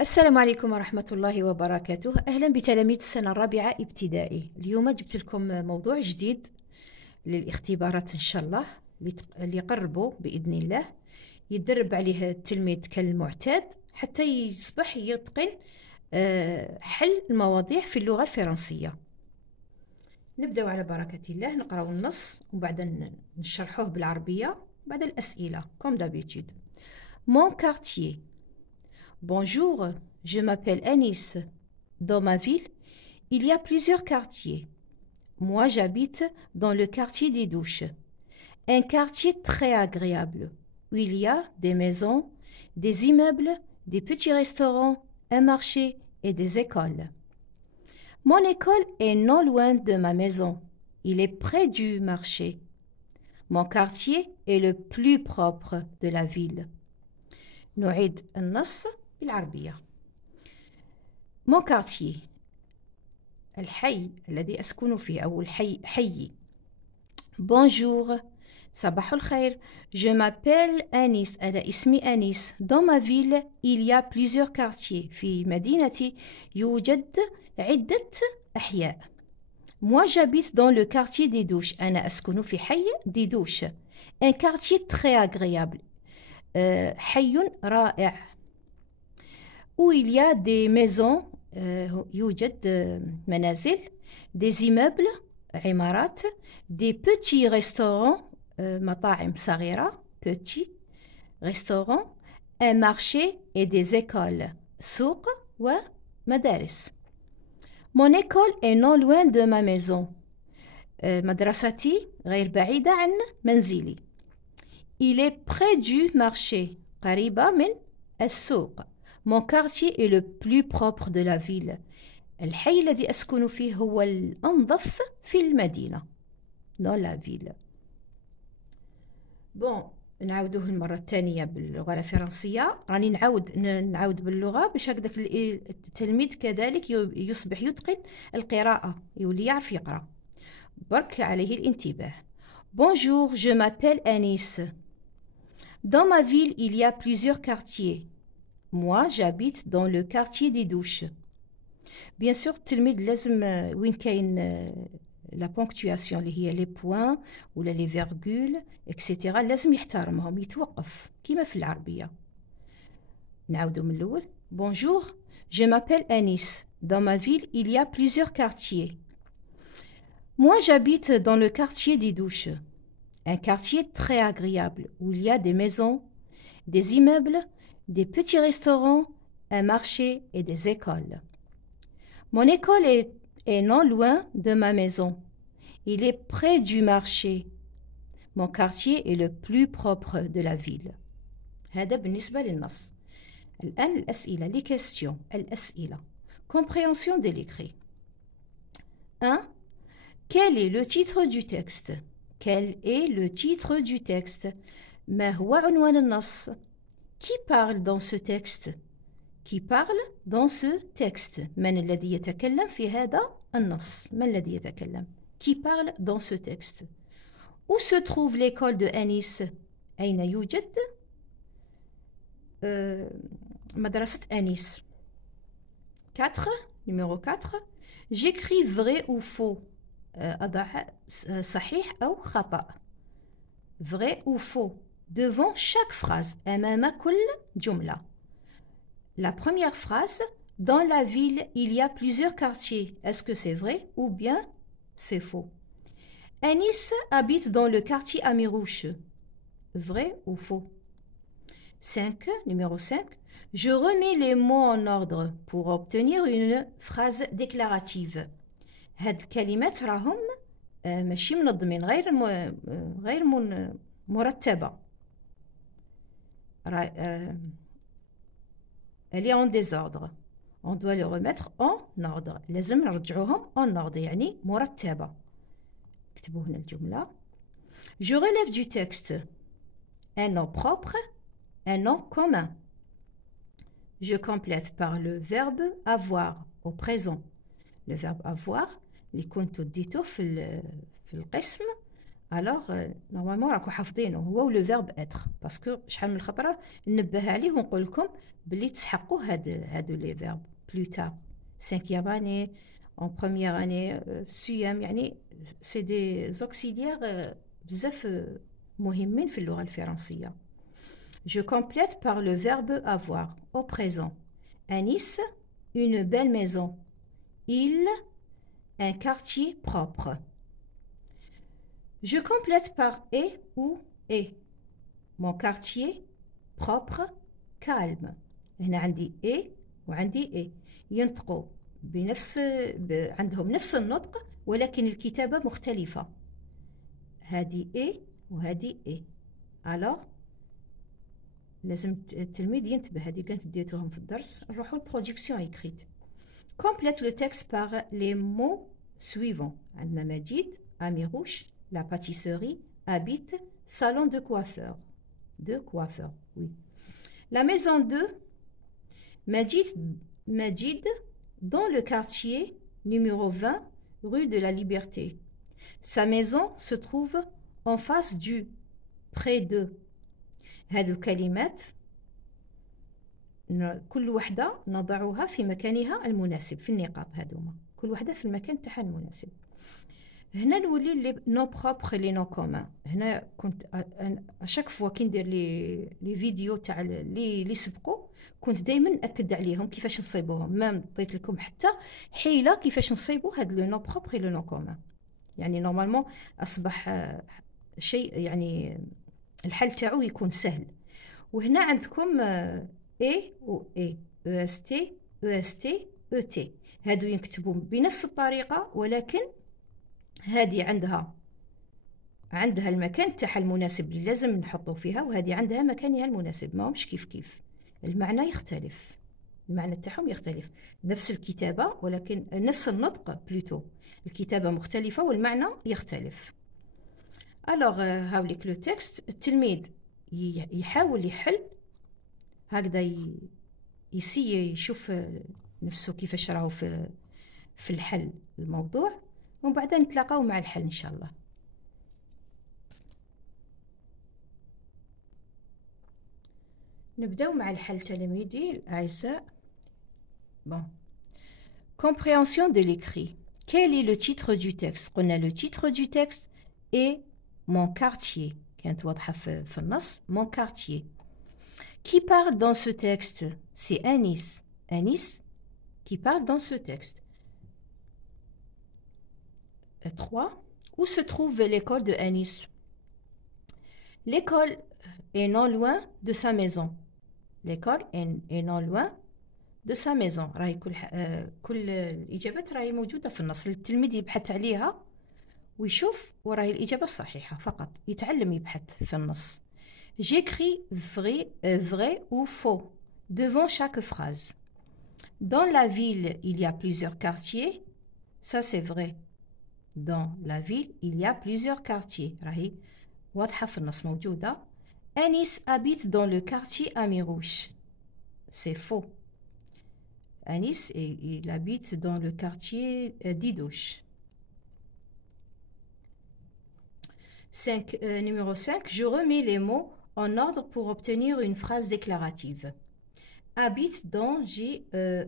السلام عليكم ورحمة الله وبركاته. أهلا بتلاميذ السنة الرابعة ابتدائي. اليوم جبت لكم موضوع جديد للاختبارات إن شاء الله اللي يقربوا بإذن الله يدرب عليه التلميذ كالمعتاد حتى يصبح يتقن حل المواضيع في اللغة الفرنسية. نبدأ على بركة الله، نقرأ النص وبعد نشرحوه بالعربية بعد الأسئلة comme d'habitude. Mon quartier. Bonjour, je m'appelle Anis. Dans ma ville, il y a plusieurs quartiers. Moi, j'habite dans le quartier des Douches, un quartier très agréable où il y a des maisons, des immeubles, des petits restaurants, un marché et des écoles. Mon école est non loin de ma maison. Il est près du marché. Mon quartier est le plus propre de la ville. نعيد النص بالعربية. Mon quartier الحي الذي أسكن فيه أو حيي. Bonjour صباح الخير. Je m'appelle Anis. أنا اسمي أنيس. Dans ma ville il y a plusieurs quartiers. في مدينتي يوجد عدة أحياء. Moi j'habite dans le quartier des Douches. أنا أسكن في حي des Douches. Un quartier très agréable. حي رائع. Où il y a des maisons, يوجد منازل, des immeubles, عمارات, des petits restaurants, مطاعم صغيرة, petits restaurants, un marché et des écoles, سوق ومدارس. Mon école est non loin de ma maison. مدرستي غير بعيدة عن منزلي. Il est près du marché, قريبة من السوق. Mon quartier est le plus propre de la ville. الحي الذي أسكن فيه هو الأنظف في المدينة. dans la ville. bon نعاودوه المرة الثانية باللغة الفرنسية. راني نعاود باللغة باش هكذاك التلميذ كذلك يصبح يتقن القراءة، يولي يعرف يقرأ. برك عليه الانتباه. Bonjour, je m'appelle Anis. Dans ma ville, il y a plusieurs quartiers. Moi, j'habite dans le quartier des Douches. Bien sûr, التلميذ لازم وين كاين la ponctuation اللي هي les points ولا les virgules etc. لازم يحترمهم، يتوقف كيما في العربية. نعاودو من الأول. Bonjour, je m'appelle Anis. Dans ma ville, il y a plusieurs quartiers. Moi, j'habite dans le quartier des Douches, un quartier très agréable où il y a des maisons, des immeubles, des petits restaurants, un marché et des écoles. Mon école est non loin de ma maison. Il est près du marché. Mon quartier est le plus propre de la ville. هذا بالنسبة للنص. الآن الأسئلة، les questions. الأسئلة. Compréhension de l'écrit. 1. Quel est le titre du texte? Quel est le titre du texte? ما هو عنوان النص؟ Qui parle dans ce texte? Qui parle dans ce texte? من الذي يتكلم في هذا النص؟ من الذي يتكلم؟ Qui parle dans ce texte? Où se trouve l'école de Anis? أين يوجد مدرسة أنيس؟ 4. Numéro 4. J'écris vrai ou faux. أضع صحيح أو خطأ. Vrai ou faux. Devant chaque phrase. أمام كل جملة. La première phrase. Dans la ville, il y a plusieurs quartiers. Est-ce que c'est vrai ou bien c'est faux? Anis habite dans le quartier Amirouche. Vrai ou faux? 5. Numéro 5. Je remets les mots en ordre pour obtenir une phrase déclarative. هاد الكلمات راهم ماشي منظمين، غير مرتبة. Elle est en désordre. On doit le remettre en ordre. لازم نرجعوهم en ordre، يعني مرتبة. اكتبوا هنا الجملة. Je relève du texte un nom propre, un nom commun. Je complète par le verbe avoir au présent. Le verbe avoir اللي كنتو ديتو في القسم الوغ نورمالمون راكو حافظينه هو لو فيرب اتر، باسكو شحال من خطره ننبه عليه ونقول لكم بلي تسحقوا هادو لي فيرب بلو تار، سانكيام اني، اون بروميير اني، سيام، يعني سي دي زوكسيليير بزاف مهمين في اللغه الفرنسيه. Je complète par le verbe avoir au présent. Anis, une belle maison. Il, un quartier propre. Je complète par et ou et. Mon quartier propre, calme. هنا عندي et وعندي et. ينطقوا عندهم نفس النطق ولكن الكتابة مختلفة. هذه et وهذه et. alors لازم التلميذ ينتبه، هذه كانت ديتوهم في الدرس. نروحوا للبرودكسيون ايكريت. complète le texte par les mots suivants. عندنا مجيد، Amirouche, la pâtisserie, habite, salon de coiffeur. De coiffeur, oui. La maison de Majid dans le quartier numéro 20, rue de la Liberté. Sa maison se trouve en face du, près de. هذو كلمات كل وحدة نضعها في مكانها المناسب في النقاط هذوما، كل وحدة في المكان تاعها المناسب. هنا نولي لي نو بروبر لي نو كومان. هنا كنت اشاك فوا كي ندير لي فيديو تاع لي سبقوا كنت دائما ناكد عليهم كيفاش نصيبوهم، ما عطيت لكم حتى حيله كيفاش نصيبوا هاد لو نو بروبر لو نو كومان. يعني نورمالمون اصبح شيء يعني الحل تاعو يكون سهل. وهنا عندكم اي و اي، او اس تي، او اس تي، او تي، هادو ينكتبوا بنفس الطريقه ولكن هذه عندها المكان تاعها المناسب اللي لازم نحطو فيها، وهذه عندها مكانها المناسب، ما همش كيف المعنى يختلف، المعنى تاعهم يختلف، نفس الكتابه ولكن نفس النطق بلوتو، الكتابه مختلفه والمعنى يختلف. الوغ هاوليك لو تكست، التلميذ يحاول يحل هكذا، يشوف نفسه كيفاش راهو في الحل الموضوع، ومن بعد نتلاقاو مع الحل ان شاء الله. نبداو مع الحل تلاميذي الاعزاء. bon compréhension de l'écrit. Quel est le titre du texte؟ قلنا le titre du texte est mon quartier، كانت واضحه في النص. mon quartier. Qui parle dans ce texte؟ c'est Anis. Anis qui parle dans ce texte. 3. Où se trouve l'école de Anis؟ L'école est non loin de sa maison. L'école est non loin de sa maison. راهي كل الإجابات راهي موجودة في النص، التلميذ يبحث عليها ويشوف وراهي الإجابة الصحيحة فقط، يتعلم يبحث في النص. J'écris vrai ou faux devant chaque phrase. Dans la ville, il y a plusieurs quartiers. Ça, c'est vrai. Dans la ville, il y a plusieurs quartiers. راهي واضحة في النص موجودة. Anis habite dans le quartier Amirouche. C'est faux. Anis, il habite dans le quartier d'Idouche. Numéro 5. Je remets les mots en ordre pour obtenir une phrase déclarative. habite dans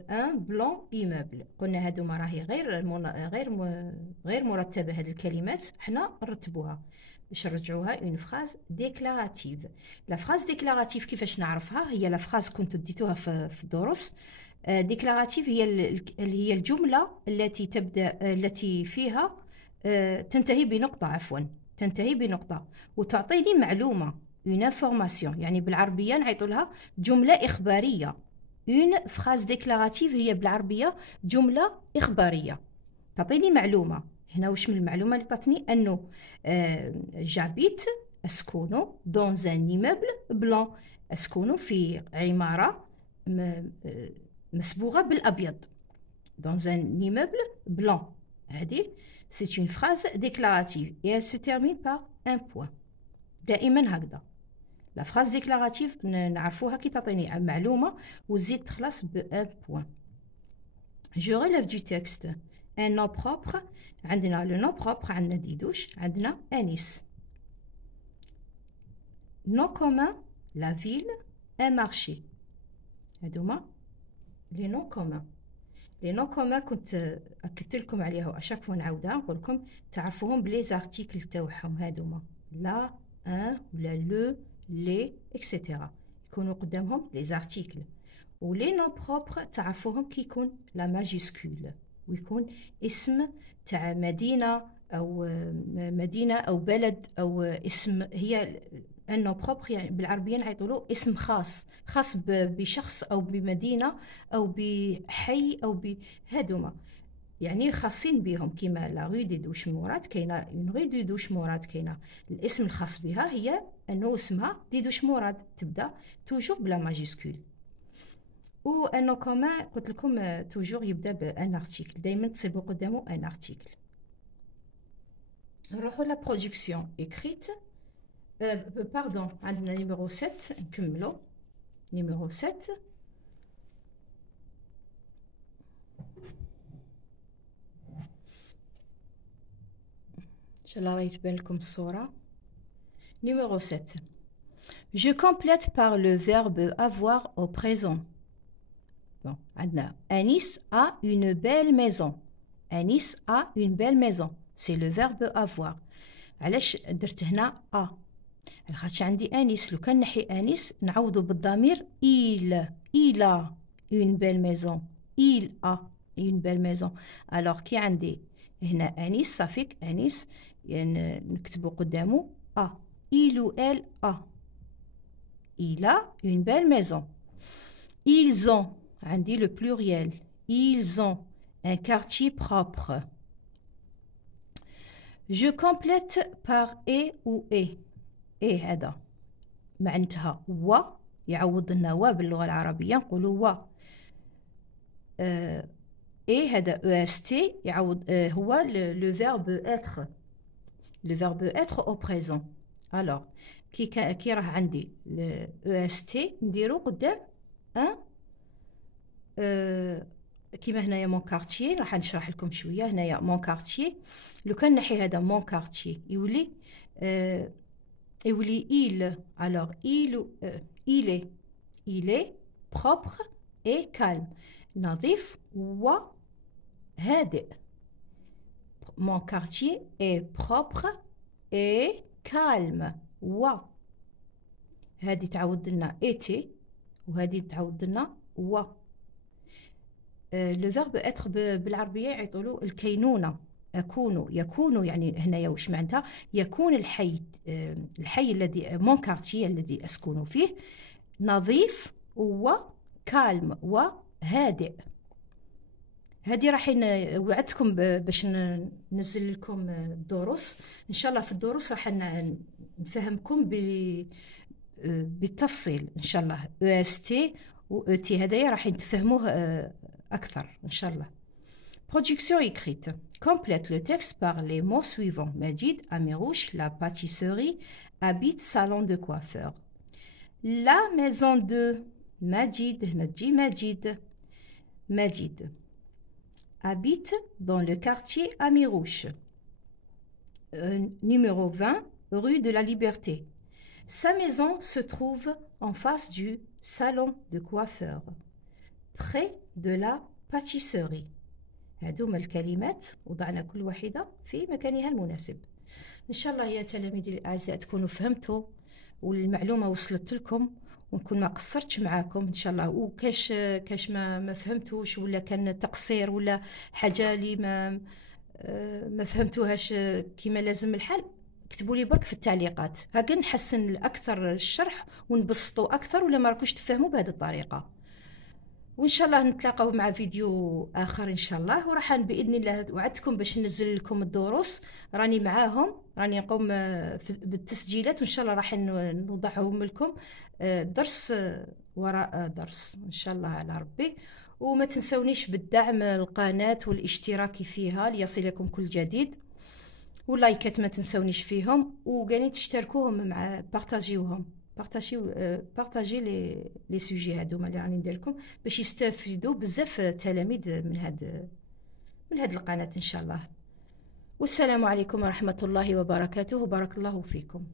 un blanc immeuble. قلنا هادو ما راهي غير مرتبة هاد الكلمات، حنا نرتبوها باش نرجعوها une phrase déclarative. la phrase déclarative كيفاش نعرفها؟ هي la phrase كنت ديتوها في الدروس. déclarative هي الجملة التي فيها تنتهي بنقطة وتعطيني معلومة، une information، يعني بالعربية نعيطوا لها جملة إخبارية. une phrase déclarative هي بالعربية جملة إخبارية تعطيني معلومة. هنا وش من المعلومة اللي تعطيني؟ أنه j'habite، أسكن dans un immeuble blanc، أسكن في عمارة مسبوغة بالأبيض، dans un immeuble blanc. هذه c'est une phrase déclarative et elle se termine par un point. دائما هكذا la phrase déclarative نعرفوها كي تعطيني معلومة وزيد تخلص ب1 point. je relève du texte un nom propre. عندنا le nom propre، عندنا ديدوش، عندنا أنيس. نو كومان لا فيل ان مارشي. هادوما لي نو كومان. لي نو كومان كنت اكدت لكم عليها واشاك فوا نعاودها نقول لكم تعرفوهم بلي زارتيكل تاعهم. هادوما لا ان ولا لو لي اكسيتيرا يكونوا قدامهم لي زارتيكل. ولي نو بروبر تعرفوهم كي يكون لا ماجيسكول ويكون اسم تاع مدينه او بلد او اسم. هي انه بروبر يعني بالعربيه نعيطوا له اسم خاص بشخص او بمدينه او بحي او بهادوما يعني خاصين بهم. كيما لا غو دي دوش موراد كاينه اون غو دي دوش موراد كاينه الاسم الخاص بها هي انه اسمها دي دوش موراد تبدا توجور بلا ماجيسكول. و انه كومان قلت لكم توجور يبدا بان ارتيكل دائما تصيبوا قدامه ان ارتيكل. نروحوا لا برودكسيون اكريت. باردون عندنا نيميرو 7 نكملو نيميرو 7. ان شاء الله راهي تبان لكم الصوره. نيميرو 7. Je complète par le verbe avoir au présent. Bon, عندنا Anis a une belle maison. Anis a une belle maison. C'est le verbe avoir. علاش درت هنا a؟ خاطش عندي انيس. لو كان نحي انيس نعوضو بالضمير il a une belle maison. il a une belle maison. alors كي عندي هنا انيس صافيك انيس يعني نكتبو قدامو a. il ou elle a. il a une belle maison. ils ont عندي le pluriel. ils ont un quartier propre. je complète par et ou et. ايه هذا معناتها و يعوض لنا و باللغه العربيه نقولوا و. ايه هذا او اس تي يعوض هو لو فيرب اتر. لو فيرب اتر او بريزون. الوغ كي راه عندي او اس تي نديرو قدام ان كيما هنايا مون كارتيي. راح نشرح لكم شويه. هنايا مون كارتيي لو كان نحي هذا مون كارتيي يولي il. alors il est propre et calme. نظيف وهادئ. mon quartier est propre et calme. هذه تعود لنا été وهذه تعود لنا و. لو فيرب اتر بالعربيه يعيطولو الكينونه. يكون يعني هنايا واش معناتها؟ يكون الحي الذي مون كارتيي الذي اسكن فيه نظيف وكالم وهادئ. هذه راح وعدتكم باش ننزل لكم الدروس ان شاء الله. في الدروس راح نفهمكم بالتفصيل ان شاء الله. او اس تي و او تي هذايا راح تفهموه اكثر ان شاء الله. Production écrite. Complète le texte par les mots suivants. Majid, Amirouche, la pâtisserie, habite salon de coiffeur. La maison de Majid, Nadji Majid. Majid habite dans le quartier Amirouche. Numéro 20, rue de la Liberté. Sa maison se trouve en face du salon de coiffeur, près de la pâtisserie. هذوما الكلمات وضعنا كل واحدة في مكانها المناسب. إن شاء الله يا تلاميذي الأعزاء تكونوا فهمتوا والمعلومة وصلت لكم ونكون ما قصرتش معاكم إن شاء الله. وكاش ما فهمتوش ولا كان تقصير ولا حاجة اللي ما فهمتوهاش كما لازم الحال اكتبوا لي برك في التعليقات. هكا نحسن أكثر الشرح ونبسطوا أكثر ولا ما راكوش تفهموا بهذه الطريقة. وان شاء الله نتلاقاو مع فيديو اخر ان شاء الله. وراح باذن الله وعدتكم باش ننزل لكم الدروس. راني معاهم راني نقوم بالتسجيلات وان شاء الله راح نوضعهم لكم درس وراء درس ان شاء الله على ربي. وما تنسونيش بالدعم القناه والاشتراك فيها ليصلكم كل جديد. واللايكات ما تنسونيش فيهم وقاعدين تشتركوهم مع بارطاجي لي سوجي هادوما اللي راني ندير لكم باش يستافدوا بزاف تلاميذ من هاد القناه ان شاء الله. والسلام عليكم ورحمه الله وبركاته وبارك الله فيكم.